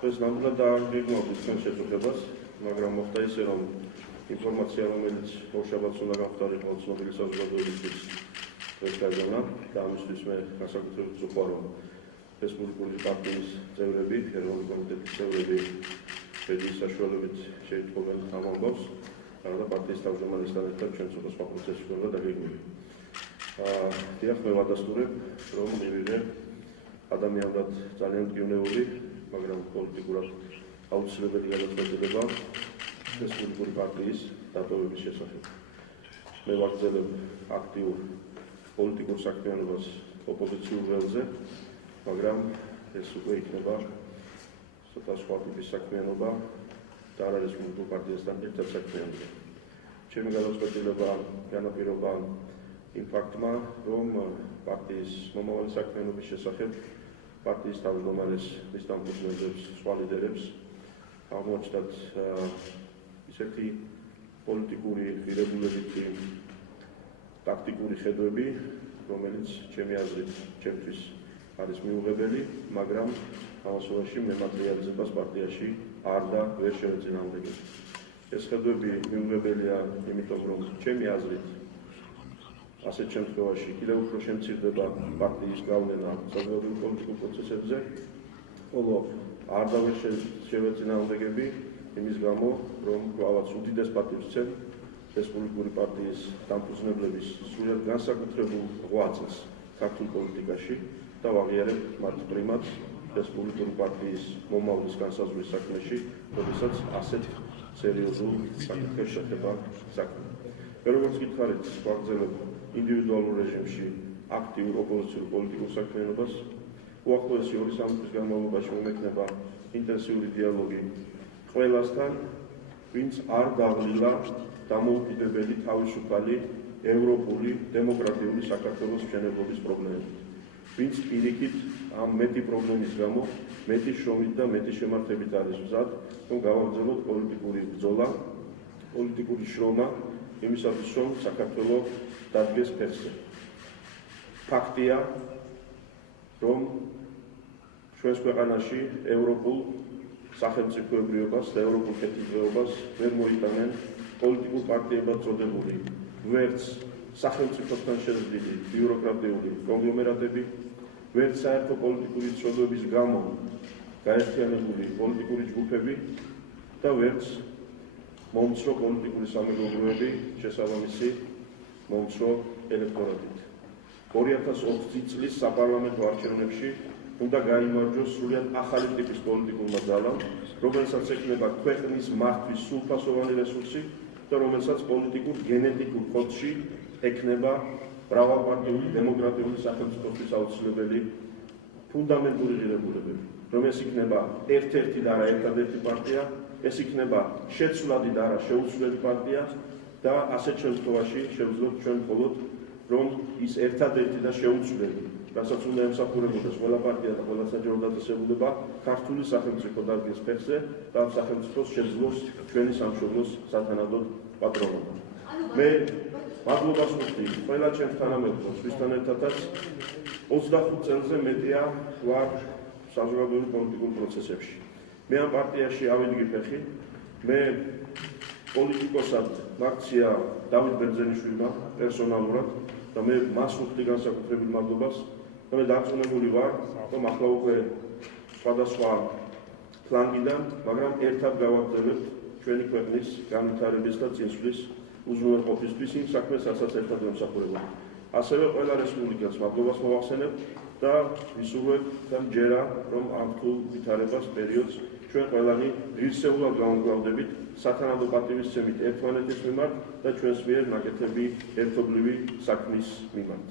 ეს ნამდვილად დააგრიგნოთ თქვენ შეწუხებას, მაგრამ მოხდა ისე, რომ ინფორმაცია, რომელიც მოშაბათს უნდა გამხდარიყო ცნობილი საზოგადოებისთვის ეს გაგონა და ამისთვის მე განსაკუთრებით ვწუხვა, რომ რესპუბლიკური პარტიის წევრები, ეროვნული კომიტეტის წევრები შედის საშუალებით შეიტყობენ ამ ამბავს, და პარტიის თავმჯდომარესთან ერთად ჩვენ ცოტა სხვა პროცესში გვერდა დაგეგმილი. დიახ, მე ვადასტურებ, რომ მივიღე ადამიანად ძალიან მტკივნეული, მაგრამ პოლიტიკურად აუცილებელი გადაწყვეტილება რესპუბლიკური პარტიის დატოვების შესახებ. მე ვაგრძელებ აქტიურ პოლიტიკურ საქმიანობას ოპოზიციურ ველზე, მაგრამ ეს უკვე იქნება ცოტა სხვა ტიპის საქმიანობა და არა რესპუბლიკურ პარტიასთან ერთად საქმიანობა. ჩემი გადაწყვეტილება განაპირობა იმ ფაქტმა, რომ პარტიის მომავალი საქმიანობის შესახებ პარტიის თავმჯდომარეს, მის დამფუძნებლებს, სხვა ლიდერებს აღმოაჩნდათ ისეთი პოლიტიკური ღირებულებითი ტაქტიკური ხედვები, რომელიც ჩემი აზრით ჩემთვის არის მიუღებელი, მაგრამ ამასობაში მე მატერიალიზებას პარტიაში არ და ვერ შევეწინააღმდეგებ. ეს ხედვები მიუღებელია, იმიტომ რომ ჩემი აზრით ასეთ შემთხვევაში კიდევ უფრო შემცირდება პარტიის გავლენა საზოგადოებრივ პოლიტიკურ პროცესებზე, ხოლო არ და ვერ შევეწინააღმდეგები იმის გამო, რომ კვლავაც უდიდეს პატივს ვცემ რესპუბლიკური პარტიის დამფუძნებლების სრულად განსაკუთრებულ ღვაწლს ქართულ პოლიტიკაში და ვაღიარებ მათ პრიმატს რესპუბლიკური პარტიის მომავლის განსაზღვრის საქმეში, როდესაც ასეთ სერიოზულ საკითხებს შეეხება საქმე. მე როგორც გითხარით, ვაგრძელებ ინდივიდუალურ რეჟიმში აქტიურ ოპოზიციურ პოლიტიკურ საქმიანობას. უახლოესი 2-3 წლის განმავლობაში მომექნება ინტენსიური დიალოგი ყველასთან, ვინც არ დაღლილა დამოუკიდებელი, თავისუფალი, ევროპული, დემოკრატიული საქართველოს მშენებლობის პრობლემებით. ვინც პირიქით ამ მეტი პრობლემის გამო, მეტი შრომით და მეტი შემართებით არის მზად, რომ გავაგრძელოთ პოლიტიკური ბრძოლა, პოლიტიკური შრომა, იმისათვის, რომ საქართველო დადგეს ფეხზე. ფაქტია, რომ ჩვენს ქვეყანაში ევროპულ სახელმწიფოებრიობას და ევროპულ კეთილდღეობას ვერ მოიტანენ პოლიტიკურ პარტიებად წოდებული ვერც სახელმწიფოსთან შეზღუდული ბიუროკრატიული კონგლომერატები, ვერც საერთო პოლიტიკური ცოდვების გამო გაერთიანებული პოლიტიკური ჯგუფები და ვერც მომცრო პოლიტიკური სამეგობროები შესაბამისი მომცრო ელექტორატით. 2020 წლის საპარლამენტო არჩევნებში უნდა გაიმარჯვოს სრულიად ახალი ტიპის პოლიტიკურმა ძალამ, რომელსაც ექნება ქვეყნის მართვის სრულფასოვანი რესურსი და რომელსაც პოლიტიკურ გენეტიკურ კოდში ექნება მრავალპარტიული დემოკრატიული სახელმწიფოსთვის აუცილებელი ფუნდამენტური ღირებულებები, რომ ეს იქნება ერთ-ერთი და არა ერთადერთი პარტია, ეს იქნება შეცვლადი და არა შეუცვლელი პარტია და ასეთ შემთხვევაში შევძლოთ ჩვენ მხოლოდ, რომ ის ერთადერთი და შეუცვლელი, რასაც უნდა ემსახურებოდეს ყველა პარტია და ყველა საჯარო დაწესებულება, ქართული სახელმწიფო დადგეს ფეხზე და ამ სახელმწიფოს შეძლოს ჩვენი სამშობლოს სათანადოდ პატრონობა. მე მადლობას ვუხდი ყველა ჩემს თანამედროვეს, ვისთან ერთადაც 25 წელზე მეტია ვარ საზოგადოებრივ პოლიტიკურ პროცესებში. მე ამ პარტიაში ავიდგი ფეხი, მე პოლიტიკოსად მაქცია დავით ბერძენიშვილმა პერსონალურად და მე მას ვუხდი განსაკუთრებულ მადლობას და მე დარწმუნებული ვარ, რომ ახლა უკვე სხვადასხვა ფლანგიდან, მაგრამ ერთად გავაგრძელებთ ჩვენი ქვეყნის განვითარების და წინსვლის უზრუნველყოფისთვის იმ საქმეს, რასაც ერთად ვემსახურებოდი. ასევე ყველა რესპუბლიკას მადლობას მოვახსენებ და ვისურვებ და მჯერა, რომ ამ რთულ ვითარებას პერიოდს ჩვენ ყველანი ღირსეულად გავამგზავრდებით სათანადო პატივისცემით ერთმანეთის მიმართ და ჩვენს მიერ ნაკეთები ერთობლივი საქმის მიმართ.